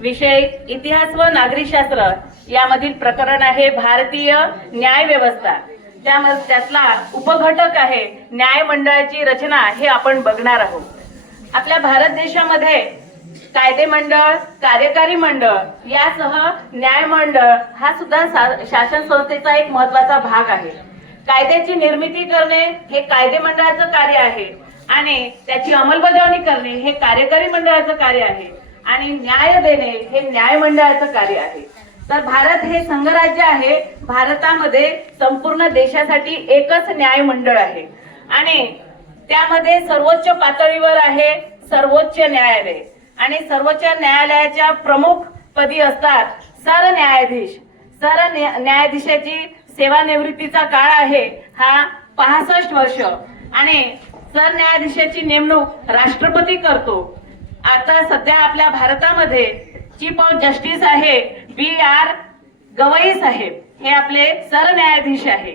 विषय इतिहास व नागरी शास्त्र यामधील प्रकरण आहे भारतीय न्याय व्यवस्था। त्यातला उपघटक आहे न्याय मंडळाची रचना, हे आपण बघणार आहोत। आपल्या भारत देशामध्ये कायदे मंडळ, कार्यकारी मंडळ यासह न्याय मंडळ हा सुद्धा शासन संस्थेचा एक महत्त्वाचा भाग आहे। कायद्याची निर्मिती करणे हे कायदे मंडळाचं कार्य आहे आणि त्याची अंमलबजावणी करणे हे कार्यकारी मंडळाचं कार्य आहे आणि न्याय देणे हे न्याय मंडळाचं कार्य आहे। तर भारत हे संघराज्य आहे। भारतामध्ये संपूर्ण देशासाठी एकच न्याय मंडळ आहे आणि त्यामध्ये सर्वोच्च पातळीवर आहे सर्वोच्च न्यायालय आणि सर्वोच्च न्यायालयाच्या प्रमुख पदी असतात सरन्यायाधीश। सरन्यायाधीशाची सेवानिवृत्तीचा काळ आहे हा 65 वर्ष आणि सरन्यायाधीशाची नेमणूक राष्ट्रपती करतो। आता सध्या आपल्या भारतामध्ये चीफ ऑफ जस्टिस आहे BR गवई साहेब, हे आपले सरन्यायाधीश आहे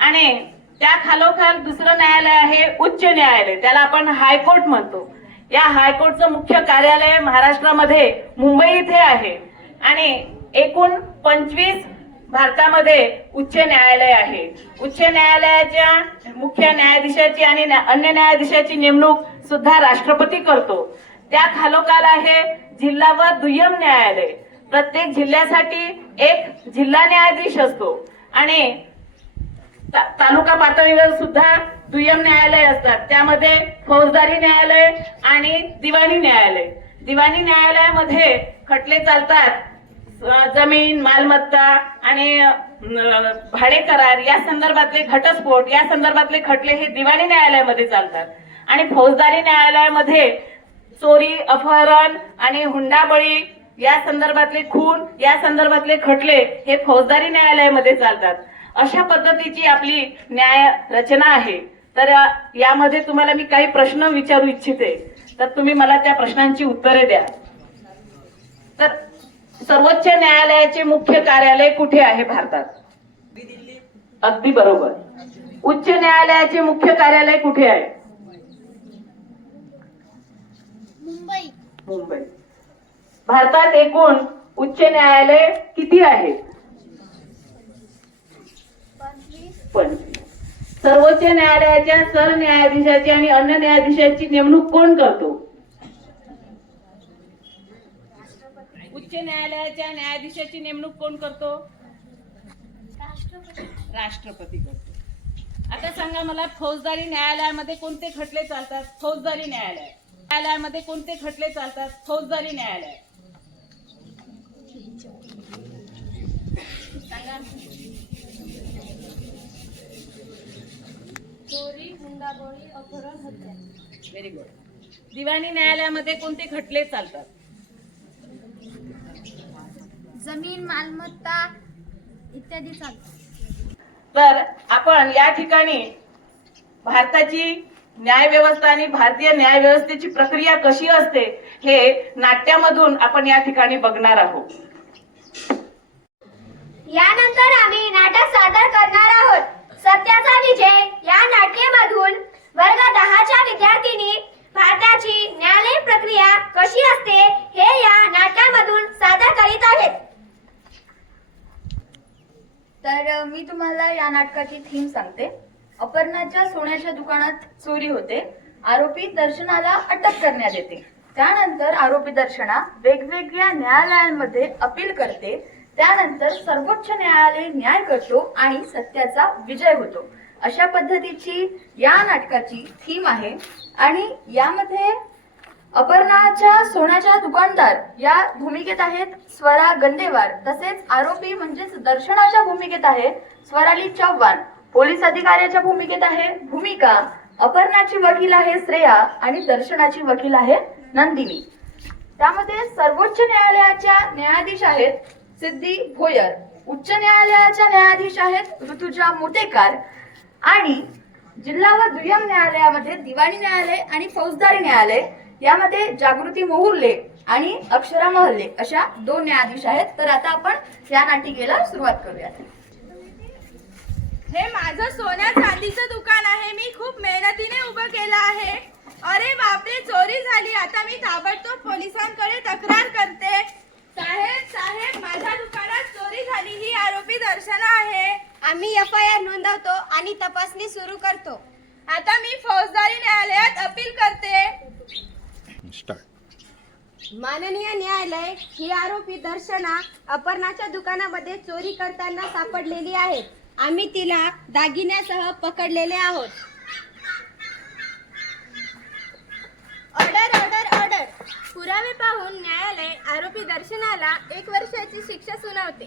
आणि त्या खालोखाल दुसरं न्यायालय आहे उच्च न्यायालय, त्याला आपण हायकोर्ट म्हणतो। या हायकोर्टचं मुख्य कार्यालय महाराष्ट्रामध्ये मुंबई इथे आहे आणि एकूण 25 भारतामध्ये उच्च न्यायालय आहे। उच्च न्यायालयाच्या मुख्य न्यायाधीशाची आणि अन्य न्यायाधीशाची नेमणूक सुद्धा राष्ट्रपती करतो। त्या खालोखाल आहे जिल्हा व दुय्यम न्यायालय। प्रत्येक जिल्ह्यासाठी एक जिल्हा न्यायाधीश असतो आणि तालुका पातळीवर सुद्धा दुय्यम न्यायालय असतात। त्यामध्ये फौजदारी न्यायालय आणि दिवाणी न्यायालय। दिवाणी न्यायालयामध्ये खटले चालतात जमीन, मालमत्ता आणि भाडे करार या संदर्भातले घटस्फोट या संदर्भातले खटले हे दिवाणी न्यायालयामध्ये चालतात आणि फौजदारी न्यायालयामध्ये चोरी, अपहरण आणि हुंडाबळी या संदर्भातले खून या संदर्भातले खटले हे फौजदारी न्यायालयामध्ये चालतात। अशा पद्धतीची आपली न्याय रचना आहे। तर यामध्ये तुम्हाला मी काही प्रश्न विचारू इच्छिते, तर तुम्ही मला त्या प्रश्नांची उत्तरे द्या। तर सर्वोच्च न्यायालयाचे मुख्य कार्यालय कुठे आहे भारतात? अगदी बरोबर। उच्च न्यायालयाचे मुख्य कार्यालय कुठे आहे? मुंबई। भारतात एकूण उच्च न्यायालय किती आहेत? 25। सर्वोच्च न्यायालयाच्या सरन्यायाधीशाची आणि अन्य न्यायाधीशाची नेमणूक कोण करतो? उच्च न्यायालयाच्या न्यायाधीशाची नेमणूक कोण करतो? राष्ट्रपती करतो। आता सांगा मला, फौजदारी न्यायालयामध्ये कोणते खटले चालतात? फौजदारी न्यायालयामध्ये कोणते खटले चालतात? फौजदारी न्यायालय सांगा। चोरी, हुंडाबळी, अपहरण, हत्या। Very good. दिवाणी न्यायालयामध्ये कोणते खटले चालतात? जमीन, मालमत्ता इत्यादी चालतात। तर आपण या ठिकाणी भारताची न्याय व्यवस्था आणि भारतीय न्याय व्यवस्थेची प्रक्रिया कशी असते हे नाट्यामधून आपण या ठिकाणी बघणार आहोत। यानंतर आम्ही नाटक सादर करणार आहोत। सत्याचा विजय या नाट्यामधून वर्ग 10च्या विद्यार्थिनी भारताची न्यायालयीन प्रक्रिया कशी असते हे या नाट्यामधून सादर करीत आहेत। तर मी तुम्हाला या नाटकाची थीम सांगते। अपर्णाच्या सोन्याच्या दुकानात चोरी होते। आरोपी दर्शनाला अटक करण्यात येते। त्यानंतर आरोपी दर्शना वेगवेगळ्या न्यायालयांमध्ये अपील करते। त्यानंतर सर्वोच्च न्यायालय न्याय करतो आणि सत्याचा विजय होतो। अशा पद्धतीची या नाटकाची थीम आहे आणि यामध्ये अपर्णाच्या सोन्याच्या दुकानदार या भूमिकेत आहेत स्वरा गंदेवार, तसेच आरोपी म्हणजेच दर्शनाच्या भूमिकेत आहे स्वराली चव्हाण, पोलीस अधिकाऱ्याच्या भूमिकेत आहे भूमिका, अपर्णाची वकील आहे श्रेया आणि दर्शनाची वकील आहे नंदिनी। त्यामध्ये सर्वोच्च न्यायालयाच्या न्यायाधीश आहेत सिद्धी भोयर, उच्च न्यायालयाच्या न्यायाधीश आहेत ऋतुजा मोतेकार आणि जिल्हा व दुय्यम न्यायालयामध्ये दिवाणी न्यायालय आणि फौजदारी न्यायालय यामध्ये जागृती मोहुर्ले आणि अक्षरा महल्ले अशा 2 न्यायाधीश आहेत। तर आता आपण या नाटिकेला सुरुवात करूया। हे माझं सोन्या चांदीचं दुकान आहे। मी खूप मेहनतीने उभं केलं आहे। अरे बापरे, चोरी झाली। आता मी ताबडतोब पोलिसांकडे तक्रार करते। साहेब साहेब माझ्या दुकानात चोरी झाली ही आरोपी दर्शना आहे. आम्ही FIR नोंदवतो आणि तपासणी सुरू करतो. आता मी फौजदारी न्यायालयात अपील करते. माननीय न्यायालय, ही आरोपी दर्शना अपर्णाच्या दुकानामध्ये चोरी करताना सापडलेली आहे. आम्ही तिला दागिन्यासह पकडलेले आहोत. Order order order. पुरावे पाहून न्यायालय आरोपी दर्शनाला 1 वर्षाची शिक्षा सुनावते.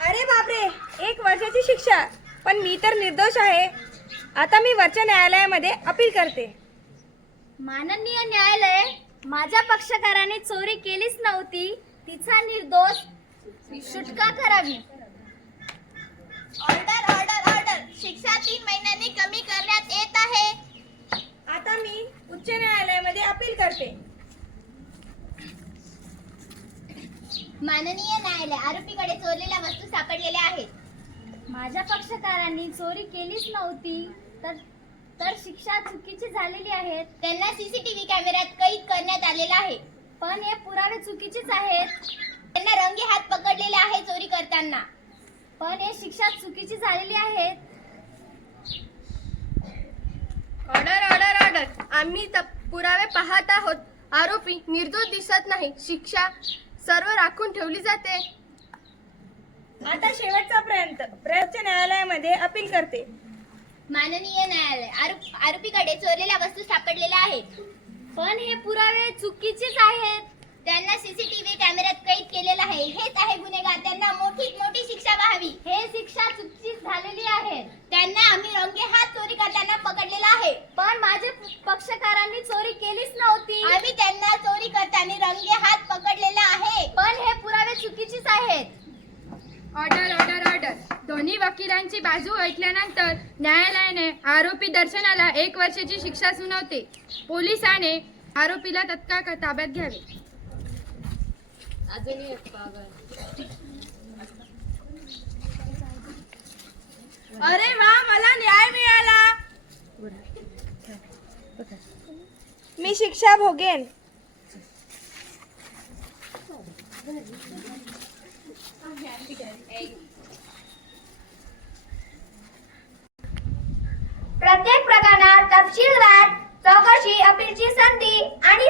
अरे बापरे, 1 वर्षाची शिक्षा. पण मी तर निर्दोष आहे. आता मी वरच्या न्यायालयामध्ये अपील करते. माननीय न्यायालय, माझ्या पक्षकाराने चोरी केलीच नव्हती. तिचा निर्दोष सुटका करावी. Order order order. शिक्षा 3 महिन्यांनी कमी करण्यात येत आहे. आता मी उच्च न्यायालयामध्ये अपील करते. माननीय न्यायालय, आरोपीकडे चोरलेल्या वस्तू सापडलेल्या आहेत. माझ्या पक्षकारांनी चोरी केलीच नव्हती तर शिक्षा चुकीची झालेली आहे. त्यांना CCTV कॅमेऱ्यात कैद करण्यात आलेला आहे. पण हे पुरावे चुकीचेच आहेत. त्यांना रंगे हात पकडलेले आहे चोरी करताना. पण हे शिक्षा चुकीची झालेली आहे. Order order order. आम्ही पुरावे पाहत आहोत. आरोपी निर्दोष दिसत नाही. शिक्षा सर्व राखून ठेवली जाते. आता शेवटचा प्रयत्न न्यायालयामध्ये अपील करते. माननीय न्यायालय, आरोपीकडे चोरलेल्या वस्तू सापडलेल्या आहेत. पण हे पुरावे चुकीचेच आहेत. त्यांना CCTV कॅमेऱ्यात कैद केलेलं आहे. हेच आहे गुन्हेगार. त्यांना मोठी शिक्षा व्हावी. हे शिक्षा चुकीची झालेली आहे. त्यांना आम्ही रंगे हात चोरी करताना पकडलेला आहे. पण माझे पक्षकारांनी चोरी केलीच नव्हती. आम्ही त्यांना चोरी करताना रंगे हात पकडलेला आहे. पण हे पुरावे चुकीचेच आहेत. Order order order. दोन्ही वकिलांची बाजू ऐकल्यानंतर न्यायालयाने आरोपी दर्शनाला 1 वर्षाची शिक्षा सुनावते. पोलिसाने आरोपीला तत्काळ ताब्यात घ्यावे. अरे वा, मला न्याय मिळाला. मी शिक्षा भोगेन. प्रत्येक प्रकरणात तपशीलवार चौकशी, अपीलची संधी आणि